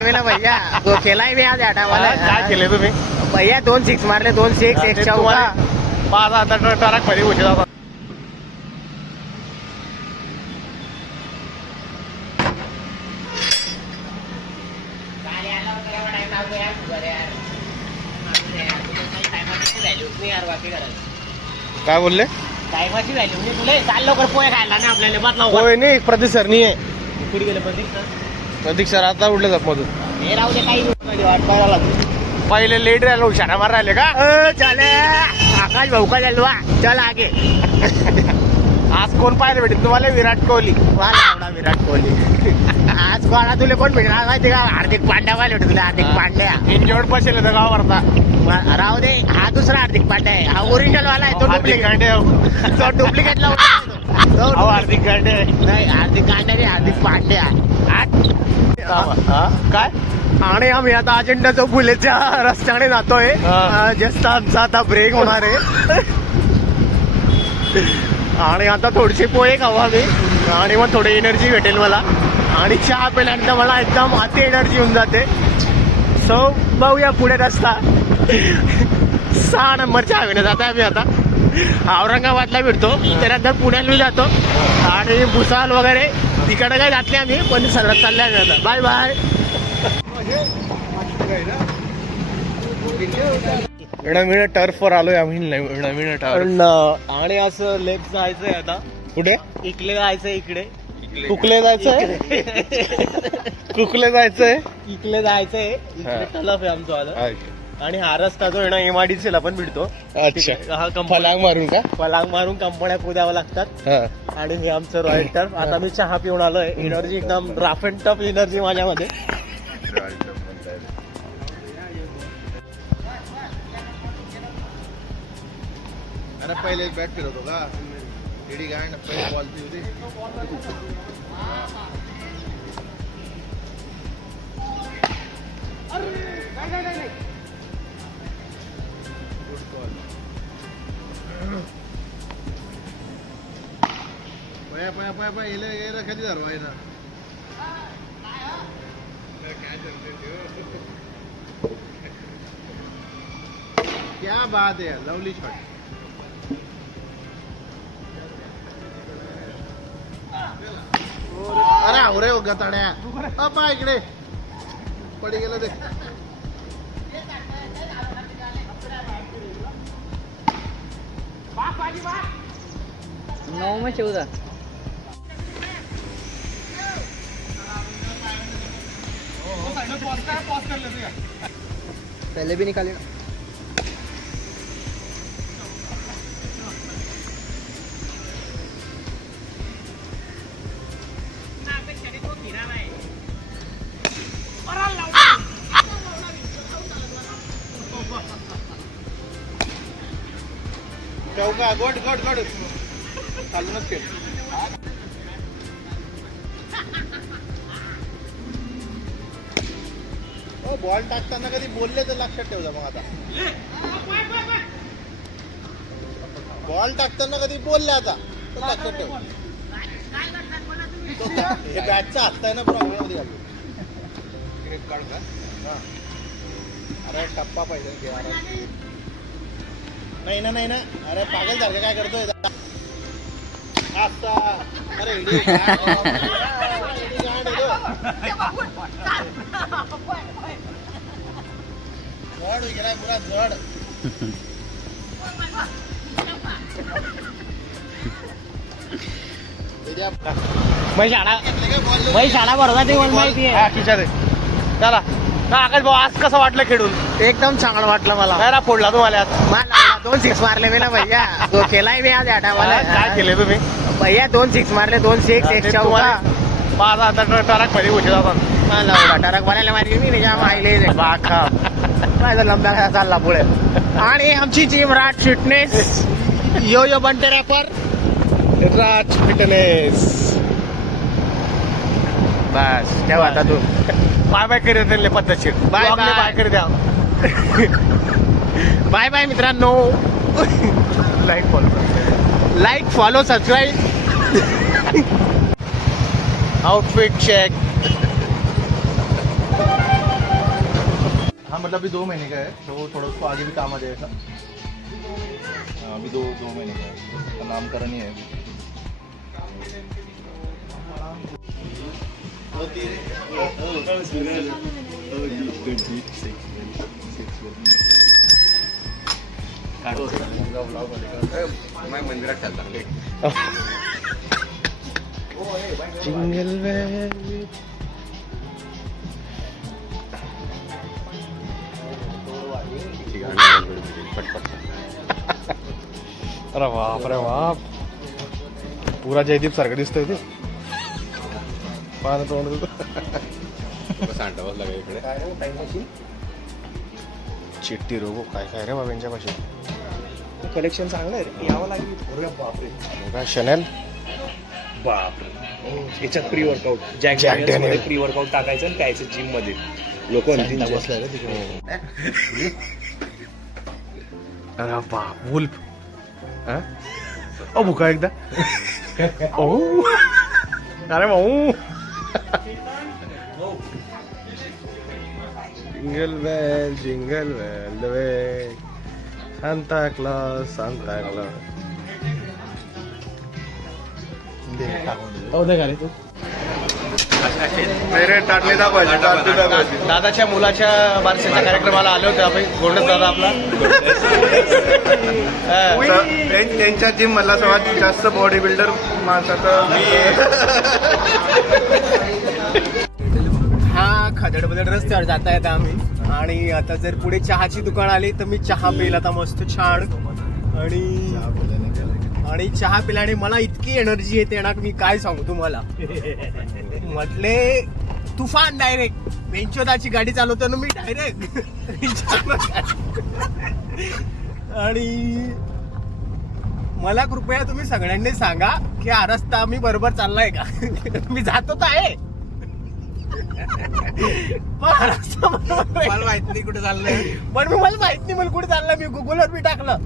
ना भैया तो केलाय मी आज आठावाला. काय केले तुम्ही भैया 2 6 मारले, 2 6 1 चौका. पाच आता ट्रक मध्ये उशीर जातात. काय बोलले? टायमाची व्हॅल्यू म्हणजे तुला चाल लवकर पोहे खायला ना आपल्याला बात लावू. होय नाही प्रदीप सर नाही आहे. कुठे गेले प्रदीप सर? प्रदीप सर आता उडले जात मधून. हे राहू दे, काही वाट पाहायला लागली. पहिले लेट राहिले हुशारा मार राहिले का? चले आकाश भाऊ का जलवा, चल आगे. आज कोण पाहायला भेटेल तुम्हाला? विराट कोहली. वाला विराट कोहली. आज कोणा तुला कोण भेटणार माहिती का? हार्दिक पांड्या पाहिजे होते तुला. हार्दिक पांड्या इंजोर्ड बसेल तर गाव भरता. राहू दे, हा दुसरा हार्दिक पांड्या आहे. हा ओरिजिनल वाला आहे. तो हार्दिक डुप्लिकेट, गांडे. तो डुप्लिकेट लावला. हार्दिक गांडे नाही, हार्दिक पांड्या नाही, हार्दिक पांड्या. काय? आणि आम्ही आता अजेंडा चौफुलेच्या रस्त्याने जातोय. हा. जस्ट आमचा आता ब्रेक होणार आहे. आणि आता थोडीशी पोहे खाऊ आम्ही आणि मग थोडी एनर्जी भेटेल मला. आणि चहा पिल्यानंतर मला एकदम अति एनर्जी होऊन जाते. सो बघूया पुढे रस्ता. 6 नंबरच्या हवेने जातोय आम्ही आता. औरंगाबादला भेटतो, त्यानंतर पुण्याला जातो आणि भुसावळ वगैरे तिकडे काय जातले आम्ही, पण सगळं चाललंय आता. Bye bye. नवीन टर्फवर आलोय आम्ही. नवीन टर्फ. आणि असं लेफ्ट जायचंय आता. कुठे? इकडे जायचंय, इकडे कुकले जायचंय. कुकले जायचंय. इकडे जायचंय. इकडे तलफ आहे आमचं आलं. आणि हा रस्ता जो आहे ना MIDC ला पण भेटतो. अच्छा. हा फलांग मारून का? पलांग मारून कंपन्या कुद्यावं लागतात. आणि हे आमचं रॉयल टर्फ. आता मी चहा पिऊन आलोय. एनर्जी एकदम राफ अँड टफ एनर्जी माझ्यामध्ये. अरे पहिले बॅट फिरवतो का? एडी गांड पहिले बॉल ती होती. खाली धरवाय ना. क्या बात है, लवली शॉट. अरे आवरे हो गताड्या. अप्पा इकडे पडी गेलं ते. 9 में 14. पहले भी निकाले. चौका गोड गोड गोड चालूनच खेळ. बॉल टाकताना कधी बोलले तर लक्षात ठेवजा. मग आता बॉल टाकताना कधी बोलले आता तर लक्षात ठेव. हे बॅटचा हात ना प्रॉब्लेम मध्ये घालतो. अरे टप्पा पाहिजे. नाही ना, नाही ना. अरे पागल सारखं काय करतोय आता? अरे जड गेलाय पुरा जड. शाळा भरवा ते मला माहिती आहे. चला आकाश भाऊ, आज कसं वाटलं खेळून? एकदम चांगलं वाटलं मला. काय फोडला तुम्हाला आज? 2 6 मारले मी ना भैया. तो केलाय मी आज आठावाला. काय केले तुम्ही? भैया 2 6 मारले, 2 6 1 चौका. पाच आता ट्रक मध्ये उशीर जातात. टरक बनायला मारली मी त्याच्या माहिले बाखा. माझा लंब्या कसा चालला पुढे. आणि आमची टीम राज फिटनेस यो बनते रॅपर. राज फिटनेस. बस ठेवा आता तू. बाय बाय करीत त्यांनी पद्धतशीर. Bye bye. बाय करी द्या. बाय बाय मित्रांनो. Like follow subscribe. Outfit check. मतलब अभी 2 महीने का है तो थोड़ा उसको आगे भी काम आ जाएगा। अभी 2 महीने का है, उसका नामकरण ही है। मैं मंदिरात चालता जिंगल बेल अरे बाप रे बाप, पुरा जयदीप सारखं दिसतोय ते. पाहणं तोंड देतो. सांडा बसला का इकडे चिट्टी रोगो काय काय रे बाबा यांच्यापाशी. कलेक्शन चांगलं आहे रे, यावं लागेल. अरे बापरे, काय शनेल बापरे. याच्यात pre workout Jack Daniel. Pre workout टाकायचं आणि प्यायचं जिम मध्ये. लोक बसलाय रे तिकडे. अरे बाप, वुल्फ. ओ भुका एकदा. ओ अरे भाऊ. Jingle bell the way, Santa Claus. हो दे गाडी तू. दादाच्या मुलाच्या बारशाच्या कार्यक्रमाला आले होते आपण. गोंडस दादा आपला. त्यांच्या जिम मधला सर्वात जास्त बॉडी बिल्डर माणसाचा हा खदडबदड रस्त्यावर जाता येत आम्ही. आणि आता जर पुढे चहाची दुकान आली तर मी चहा पेल आता मस्त छान. आणि चहा पिल्याने मला इतकी एनर्जी येते ना, मी काय सांगू तुम्हाला. म्हटले तुफान डायरेक्ट. बेंचोदाची गाडी चालवतो ना मी डायरेक्ट. आणि मला कृपया तुम्ही सगळ्यांनी सांगा की हा रस्ता मी बरोबर चाललाय का. मी जातो तर आहे, मला माहित नाही कुठे चाललंय. पण मला माहित नाही मला कुठे चाललंय. मी गुगलवर मी टाकलं.